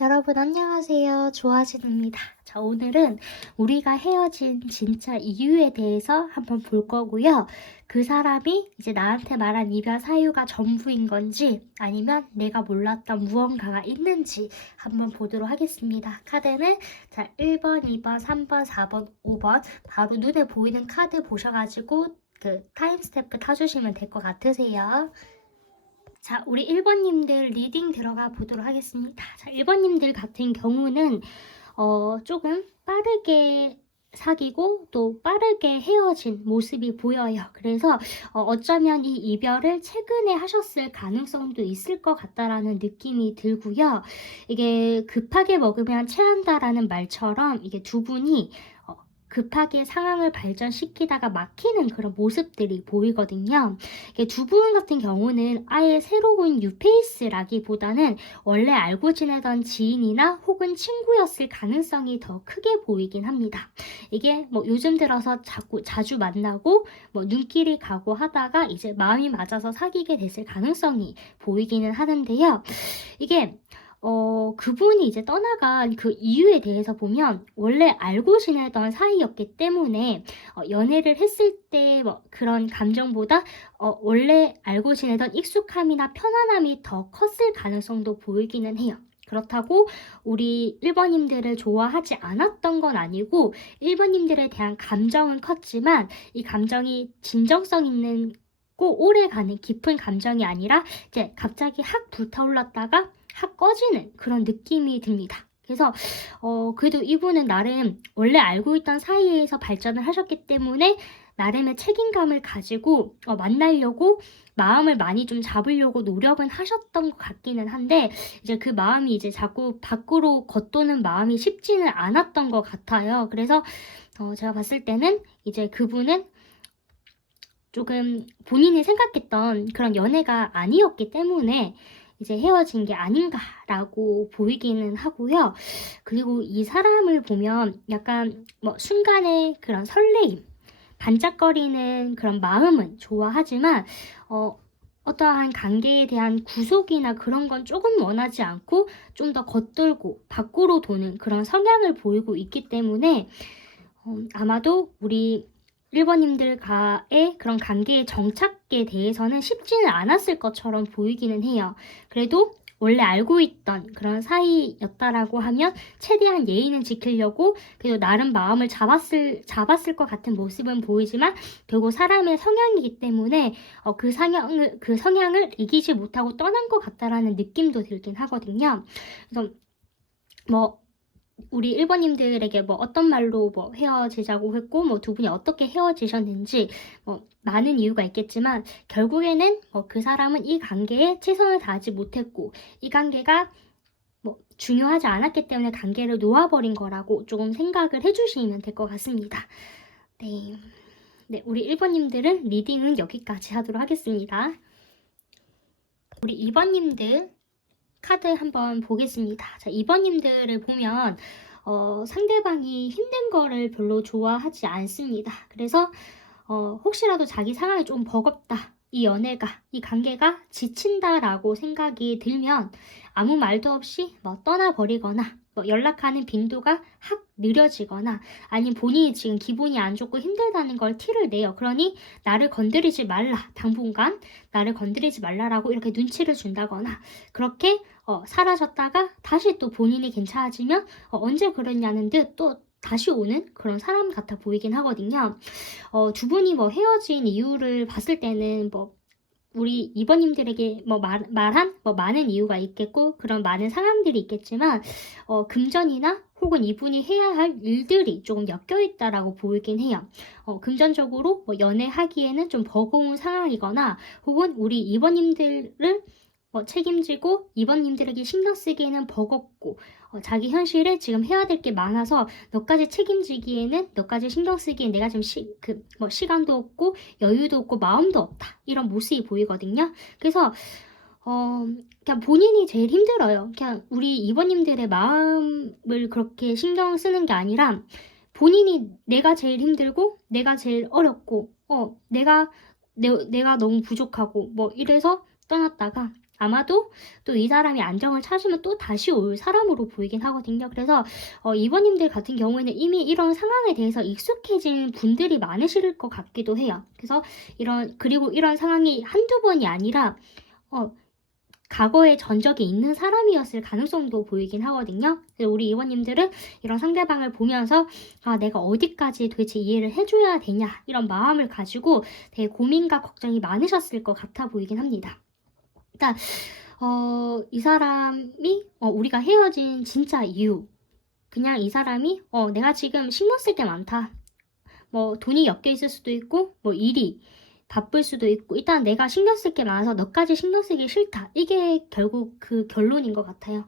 여러분 안녕하세요. 조아진입니다. 자, 오늘은 우리가 헤어진 진짜 이유에 대해서 한번 볼 거고요. 그 사람이 이제 나한테 말한 이별 사유가 전부인 건지 아니면 내가 몰랐던 무언가가 있는지 한번 보도록 하겠습니다. 카드는 자, 1번, 2번, 3번, 4번, 5번 바로 눈에 보이는 카드 보셔가지고 그 타임스탬프 타주시면 될 것 같으세요. 자, 우리 1번님들 리딩 들어가 보도록 하겠습니다. 자, 1번님들 같은 경우는 조금 빠르게 사귀고 또 빠르게 헤어진 모습이 보여요. 그래서 어쩌면 이 이별을 최근에 하셨을 가능성도 있을 것 같다라는 느낌이 들고요. 이게 급하게 먹으면 체한다라는 말처럼 이게 두 분이 급하게 상황을 발전시키다가 막히는 그런 모습들이 보이거든요. 두 분 같은 경우는 아예 새로운 뉴페이스라기보다는 원래 알고 지내던 지인이나 혹은 친구였을 가능성이 더 크게 보이긴 합니다. 이게 뭐 요즘 들어서 자주 만나고 뭐 눈길이 가고 하다가 이제 마음이 맞아서 사귀게 됐을 가능성이 보이기는 하는데요. 이게 그분이 이제 떠나간 그 이유에 대해서 보면 원래 알고 지내던 사이였기 때문에 연애를 했을 때 뭐 그런 감정보다 원래 알고 지내던 익숙함이나 편안함이 더 컸을 가능성도 보이기는 해요. 그렇다고 우리 1번님들을 좋아하지 않았던 건 아니고 1번님들에 대한 감정은 컸지만 이 감정이 진정성 있는 꼭 오래가는 깊은 감정이 아니라 이제 갑자기 확 불타올랐다가 확 꺼지는 그런 느낌이 듭니다. 그래서 그래도 이분은 나름 원래 알고 있던 사이에서 발전을 하셨기 때문에 나름의 책임감을 가지고 만나려고 마음을 많이 좀 잡으려고 노력은 하셨던 것 같기는 한데 이제 그 마음이 이제 자꾸 밖으로 겉도는 마음이 쉽지는 않았던 것 같아요. 그래서 제가 봤을 때는 이제 그분은 조금 본인이 생각했던 그런 연애가 아니었기 때문에 이제 헤어진 게 아닌가라고 보이기는 하고요. 그리고 이 사람을 보면 약간 뭐 순간의 그런 설레임, 반짝거리는 그런 마음은 좋아하지만 어떠한 관계에 대한 구속이나 그런 건 조금 원하지 않고 좀 더 겉돌고 밖으로 도는 그런 성향을 보이고 있기 때문에 아마도 우리 1번님들과의 그런 관계의 정착에 대해서는 쉽지는 않았을 것처럼 보이기는 해요. 그래도 원래 알고 있던 그런 사이였다라고 하면 최대한 예의는 지키려고 그래도 나름 마음을 잡았을 것 같은 모습은 보이지만 결국 사람의 성향이기 때문에 그 성향을 이기지 못하고 떠난 것 같다라는 느낌도 들긴 하거든요. 그래서 뭐 우리 1번님들에게 뭐 어떤 말로 뭐 헤어지자고 했고 뭐 두 분이 어떻게 헤어지셨는지 뭐 많은 이유가 있겠지만 결국에는 그 사람은 이 관계에 최선을 다하지 못했고 이 관계가 뭐 중요하지 않았기 때문에 관계를 놓아버린 거라고 조금 생각을 해주시면 될 것 같습니다. 네. 네, 우리 1번님들은 리딩은 여기까지 하도록 하겠습니다. 우리 2번님들 카드 한번 보겠습니다. 자, 2번님들을 보면 상대방이 힘든 거를 별로 좋아하지 않습니다. 그래서 혹시라도 자기 상황이 좀 버겁다. 이 연애가, 이 관계가 지친다라고 생각이 들면 아무 말도 없이 뭐 떠나버리거나 뭐 연락하는 빈도가 확 느려지거나 아니면 본인이 지금 기분이 안 좋고 힘들다는 걸 티를 내요. 그러니 나를 건드리지 말라. 당분간 나를 건드리지 말라라고 이렇게 눈치를 준다거나 그렇게 사라졌다가 다시 또 본인이 괜찮아지면 언제 그랬냐는 듯 또 다시 오는 그런 사람 같아 보이긴 하거든요. 두 분이 뭐 헤어진 이유를 봤을 때는 뭐 우리 2번님들에게 뭐 말한 뭐 많은 이유가 있겠고 그런 많은 상황들이 있겠지만 금전이나 혹은 이분이 해야 할 일들이 조금 엮여 있다라고 보이긴 해요. 금전적으로 뭐 연애하기에는 좀 버거운 상황이거나 혹은 우리 2번님들을 책임지고 2번님들에게 신경 쓰기에는 버겁고 자기 현실에 지금 해야 될 게 많아서 너까지 책임지기에는 너까지 신경 쓰기엔 내가 지금 시간도 없고 여유도 없고 마음도 없다 이런 모습이 보이거든요. 그래서 그냥 본인이 제일 힘들어요. 그냥 우리 2번님들의 마음을 그렇게 신경 쓰는 게 아니라 본인이 내가 제일 힘들고 내가 제일 어렵고 내가 너무 부족하고 뭐 이래서 떠났다가 아마도 또 이 사람이 안정을 찾으면 또 다시 올 사람으로 보이긴 하거든요. 그래서 이번님들 같은 경우에는 이미 이런 상황에 대해서 익숙해진 분들이 많으실 것 같기도 해요. 그래서 그리고 이런 상황이 한두 번이 아니라 과거에 전적이 있는 사람이었을 가능성도 보이긴 하거든요. 우리 이원님들은 이런 상대방을 보면서 내가 어디까지 도대체 이해를 해줘야 되냐 이런 마음을 가지고 되게 고민과 걱정이 많으셨을 것 같아 보이긴 합니다. 일단 이 사람이 우리가 헤어진 진짜 이유, 그냥 이 사람이 내가 지금 신경 쓸 게 많다, 뭐 돈이 엮여 있을 수도 있고 뭐 일이 바쁠 수도 있고 일단 내가 신경 쓸 게 많아서 너까지 신경 쓰기 싫다, 이게 결국 그 결론인 것 같아요.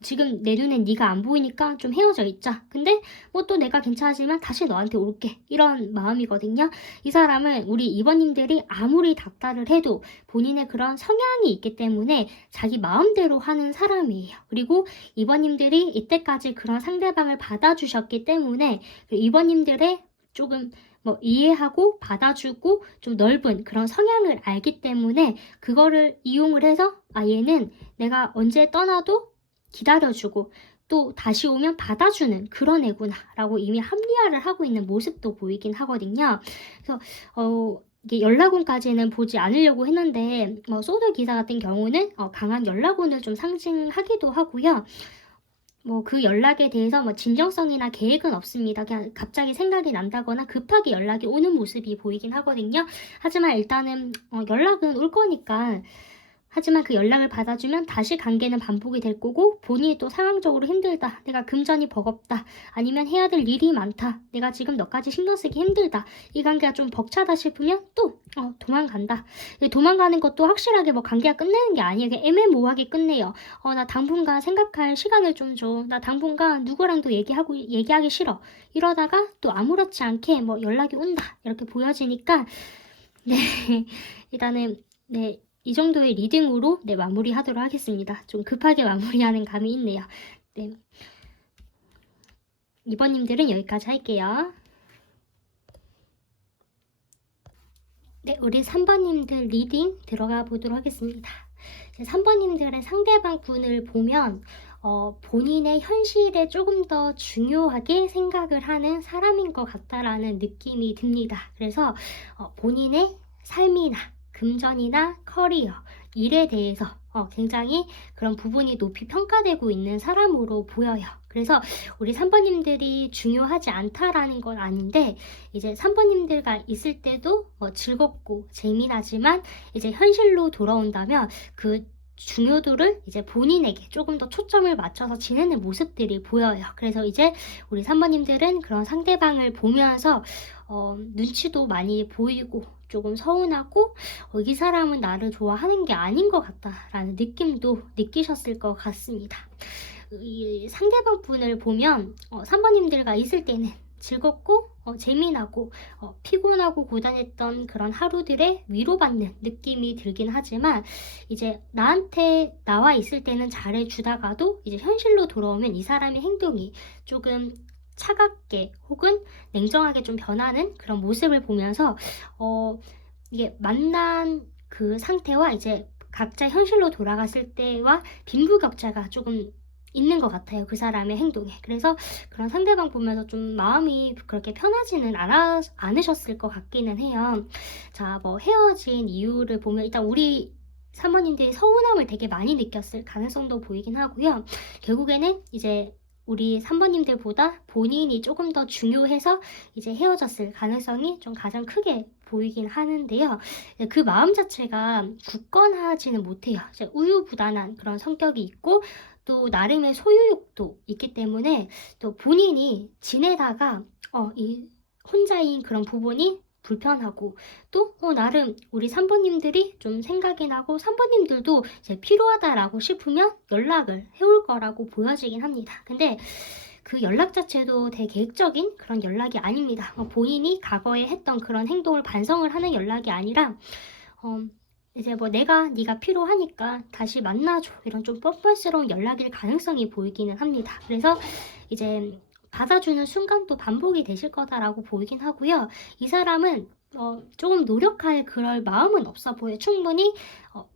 지금 내 눈엔 네가 안 보이니까 좀 헤어져 있자. 근데 뭐 또 내가 괜찮아지면 다시 너한테 올게, 이런 마음이거든요. 이 사람은 우리 이번님들이 아무리 닥달을 해도 본인의 그런 성향이 있기 때문에 자기 마음대로 하는 사람이에요. 그리고 이번님들이 이때까지 그런 상대방을 받아주셨기 때문에 이번님들의 조금 뭐 이해하고 받아주고 좀 넓은 그런 성향을 알기 때문에 그거를 이용을 해서 얘는 내가 언제 떠나도 기다려주고 또 다시 오면 받아주는 그런 애구나 라고 이미 합리화를 하고 있는 모습도 보이긴 하거든요. 그래서 이게 연락운까지는 보지 않으려고 했는데 소드 기사 같은 경우는 강한 연락운을 좀 상징하기도 하고요. 그 연락에 대해서 진정성이나 계획은 없습니다. 그냥 갑자기 생각이 난다거나 급하게 연락이 오는 모습이 보이긴 하거든요. 하지만 일단은 연락은 올 거니까, 하지만 그 연락을 받아주면 다시 관계는 반복이 될 거고 본인이 또 상황적으로 힘들다, 내가 금전이 버겁다, 아니면 해야 될 일이 많다, 내가 지금 너까지 신경 쓰기 힘들다, 이 관계가 좀 벅차다 싶으면 또 도망간다. 도망가는 것도 확실하게 관계가 끝내는 게 아니에요. 그냥 애매모호하게 끝내요. 나 당분간 생각할 시간을 좀 줘, 나 당분간 누구랑도 얘기하기 싫어, 이러다가 또 아무렇지 않게 연락이 온다 이렇게 보여지니까 네 일단은 이 정도의 리딩으로 마무리하도록 하겠습니다. 좀 급하게 마무리하는 감이 있네요. 네. 이번님들은 여기까지 할게요. 네, 우리 3번님들 리딩 들어가 보도록 하겠습니다. 3번님들의 상대방 분을 보면 본인의 현실에 조금 더 중요하게 생각을 하는 사람인 것 같다라는 느낌이 듭니다. 그래서 본인의 삶이나 금전이나 커리어, 일에 대해서 굉장히 그런 부분이 높이 평가되고 있는 사람으로 보여요. 그래서 우리 3번님들이 중요하지 않다라는 건 아닌데, 이제 3번님들과 있을 때도 즐겁고 재미나지만 이제 현실로 돌아온다면 그 중요도를 이제 본인에게 조금 더 초점을 맞춰서 지내는 모습들이 보여요. 그래서 이제 우리 3번님들은 그런 상대방을 보면서 눈치도 많이 보이고 조금 서운하고 이 사람은 나를 좋아하는 게 아닌 것 같다라는 느낌도 느끼셨을 것 같습니다. 이 상대방 분을 보면 3번님들과 있을 때는 즐겁고 재미나고 피곤하고 고단했던 그런 하루들의 위로받는 느낌이 들긴 하지만 이제 나한테 나와 있을 때는 잘해주다가도 이제 현실로 돌아오면 이 사람의 행동이 조금 차갑게 혹은 냉정하게 좀 변하는 그런 모습을 보면서 이게 만난 그 상태와 이제 각자 현실로 돌아갔을 때와 빈부격차가 조금 있는 것 같아요. 그 사람의 행동에. 그래서 그런 상대방 보면서 좀 마음이 그렇게 편하지는 않으셨을 것 같기는 해요. 자, 헤어진 이유를 보면 일단 우리 사모님들이 서운함을 되게 많이 느꼈을 가능성도 보이긴 하고요. 결국에는 이제 우리 3번님들보다 본인이 조금 더 중요해서 이제 헤어졌을 가능성이 좀 가장 크게 보이긴 하는데요. 그 마음 자체가 굳건하지는 못해요. 이제 우유부단한 그런 성격이 있고 또 나름의 소유욕도 있기 때문에 또 본인이 지내다가 이 혼자인 그런 부분이 불편하고 또 나름 우리 3번님들이 좀 생각이 나고 3번님들도 이제 필요하다라고 싶으면 연락을 해올 거라고 보여지긴 합니다. 근데 그 연락 자체도 되게 계획적인 그런 연락이 아닙니다. 본인이 과거에 했던 그런 행동을 반성을 하는 연락이 아니라 이제 네가 필요하니까 다시 만나줘, 이런 좀 뻔뻔스러운 연락일 가능성이 보이기는 합니다. 그래서 이제 받아주는 순간도 반복이 되실 거다라고 보이긴 하고요. 이 사람은 조금 노력할 그럴 마음은 없어 보여요. 충분히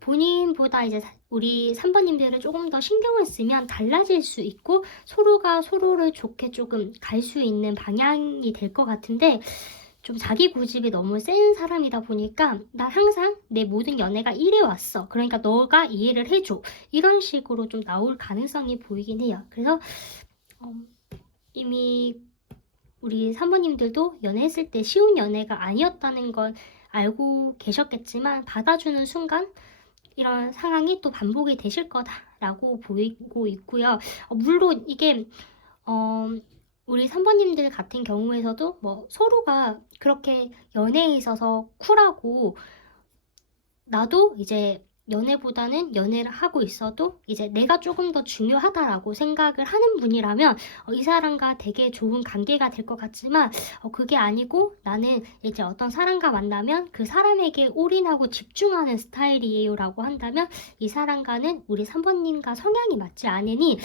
본인보다 이제 우리 3번님들은 조금 더 신경을 쓰면 달라질 수 있고 서로가 서로를 좋게 조금 갈 수 있는 방향이 될 것 같은데 좀 자기 고집이 너무 센 사람이다 보니까 나 항상 내 모든 연애가 이래 왔어. 그러니까 너가 이해를 해줘. 이런 식으로 좀 나올 가능성이 보이긴 해요. 그래서 이미 우리 사모님들도 연애했을 때 쉬운 연애가 아니었다는 걸 알고 계셨겠지만 받아주는 순간 이런 상황이 또 반복이 되실 거다라고 보이고 있고요. 물론 이게 우리 3번님들 같은 경우에서도 뭐 서로가 그렇게 연애에 있어서 쿨하고 나도 이제 연애보다는 연애를 하고 있어도 이제 내가 조금 더 중요하다라고 생각을 하는 분이라면 이 사람과 되게 좋은 관계가 될 것 같지만 그게 아니고 나는 이제 어떤 사람과 만나면 그 사람에게 올인하고 집중하는 스타일이에요 라고 한다면 이 사람과는 우리 3번님과 성향이 맞지 않으니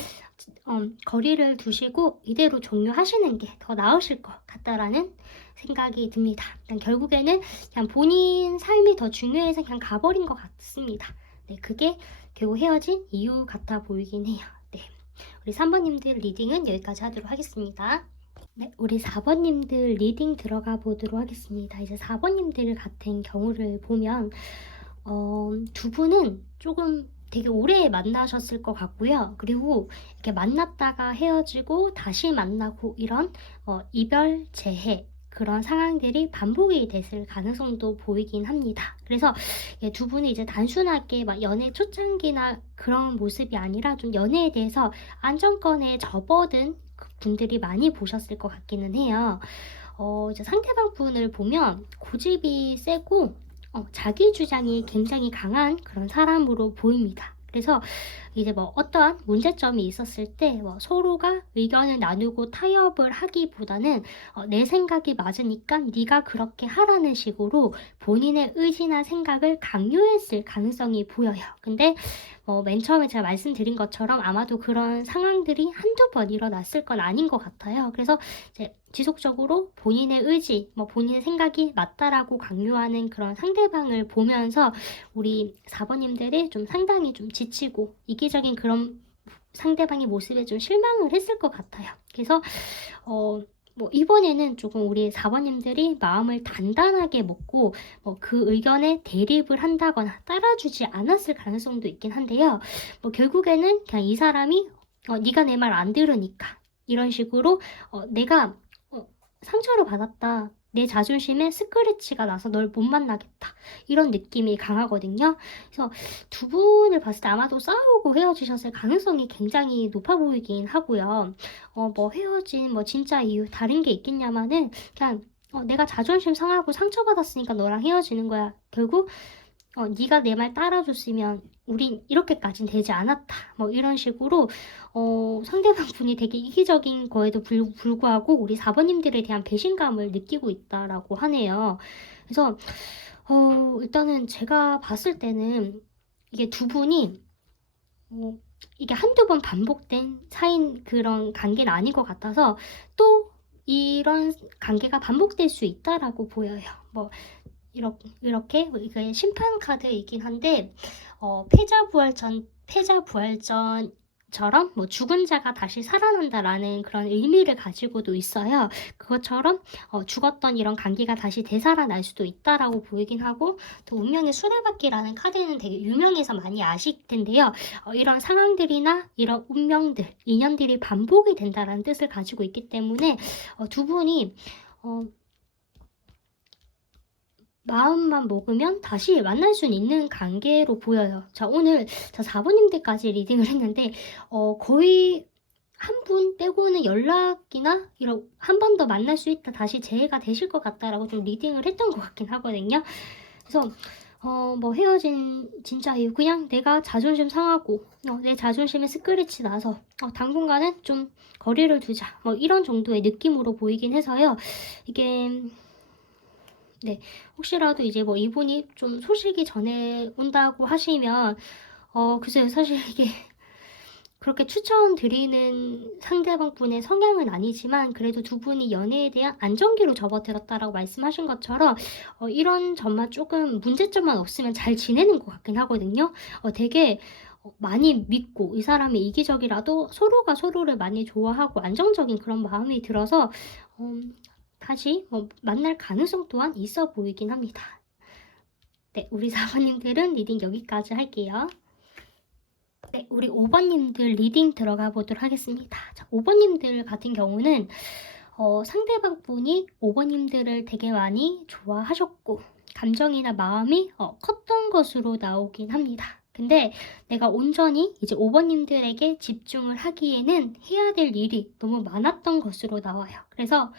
거리를 두시고 이대로 종료하시는 게 더 나으실 것 같다라는 생각이 듭니다. 결국에는 그냥 본인 삶이 더 중요해서 그냥 가버린 것 같습니다. 네, 그게 결국 헤어진 이유 같아 보이긴 해요. 네, 우리 3번님들 리딩은 여기까지 하도록 하겠습니다. 네, 우리 4번님들 리딩 들어가 보도록 하겠습니다. 이제 4번님들 같은 경우를 보면 두 분은 조금 되게 오래 만나셨을 것 같고요. 그리고 이렇게 만났다가 헤어지고 다시 만나고 이런 이별, 재해 그런 상황들이 반복이 됐을 가능성도 보이긴 합니다. 그래서 두 분이 이제 단순하게 막 연애 초창기나 그런 모습이 아니라 좀 연애에 대해서 안정권에 접어든 분들이 많이 보셨을 것 같기는 해요. 이제 상대방 분을 보면 고집이 세고 자기 주장이 굉장히 강한 그런 사람으로 보입니다. 그래서 이제 뭐 어떠한 문제점이 있었을 때 뭐 서로가 의견을 나누고 타협을 하기보다는 내 생각이 맞으니까 네가 그렇게 하라는 식으로 본인의 의지나 생각을 강요했을 가능성이 보여요. 근데 맨 처음에 제가 말씀드린 것처럼 아마도 그런 상황들이 한두 번 일어났을 건 아닌 것 같아요. 그래서 이제 지속적으로 본인의 의지, 본인의 생각이 맞다라고 강요하는 그런 상대방을 보면서 우리 4번님들이 좀 상당히 좀 지치고 이기적인 그런 상대방의 모습에 좀 실망을 했을 것 같아요. 그래서 이번에는 조금 우리 4번님들이 마음을 단단하게 먹고 그 의견에 대립을 한다거나 따라주지 않았을 가능성도 있긴 한데요. 결국에는 그냥 이 사람이 네가 내 말 안 들으니까 이런 식으로 내가 상처를 받았다. 내 자존심에 스크래치가 나서 널 못 만나겠다. 이런 느낌이 강하거든요. 그래서 두 분을 봤을 때 아마도 싸우고 헤어지셨을 가능성이 굉장히 높아 보이긴 하고요. 헤어진 진짜 이유 다른 게 있겠냐마는 그냥 내가 자존심 상하고 상처받았으니까 너랑 헤어지는 거야. 결국 네가 내 말 따라줬으면 우린 이렇게까진 되지 않았다. 이런 식으로 상대방 분이 되게 이기적인 거에도 불구하고 우리 4번님들에 대한 배신감을 느끼고 있다라고 하네요. 그래서 일단은 제가 봤을 때는 이게 두 분이 이게 한두 번 반복된 사인 그런 관계는 아닌 것 같아서 또 이런 관계가 반복될 수 있다라고 보여요. 이렇게 이게 심판 카드이긴 한데 패자부활전처럼 죽은 자가 다시 살아난다라는 그런 의미를 가지고도 있어요. 그것처럼 죽었던 이런 관계가 다시 되살아날 수도 있다라고 보이긴 하고 또 운명의 수레바퀴라는 카드는 되게 유명해서 많이 아실 텐데요. 이런 상황들이나 이런 운명들, 인연들이 반복이 된다라는 뜻을 가지고 있기 때문에 두 분이 마음만 먹으면 다시 만날 수 있는 관계로 보여요. 자, 오늘 4번님들까지 리딩을 했는데 거의 한 분 빼고는 연락이나 이런 한 번 더 만날 수 있다, 다시 재해가 되실 것 같다라고 좀 리딩을 했던 것 같긴 하거든요. 그래서 헤어진 진짜 이유 그냥 내가 자존심 상하고 내 자존심에 스크래치 나서 당분간은 좀 거리를 두자 이런 정도의 느낌으로 보이긴 해서요. 이게 네, 혹시라도 이제 이분이 좀 소식이 전해 온다고 하시면, 글쎄요, 사실 이게 그렇게 추천드리는 상대방 분의 성향은 아니지만 그래도 두 분이 연애에 대한 안정기로 접어들었다라고 말씀하신 것처럼 이런 점만 조금 문제점만 없으면 잘 지내는 것 같긴 하거든요. 되게 많이 믿고 이 사람이 이기적이라도 서로가 서로를 많이 좋아하고 안정적인 그런 마음이 들어서 다시 만날 가능성 또한 있어 보이긴 합니다. 네, 우리 4번님들은 리딩 여기까지 할게요. 네, 우리 5번님들 리딩 들어가 보도록 하겠습니다. 자, 5번님들 같은 경우는 상대방 분이 5번님들을 되게 많이 좋아하셨고 감정이나 마음이 컸던 것으로 나오긴 합니다. 근데 내가 온전히 이제 5번님들에게 집중을 하기에는 해야 될 일이 너무 많았던 것으로 나와요. 그래서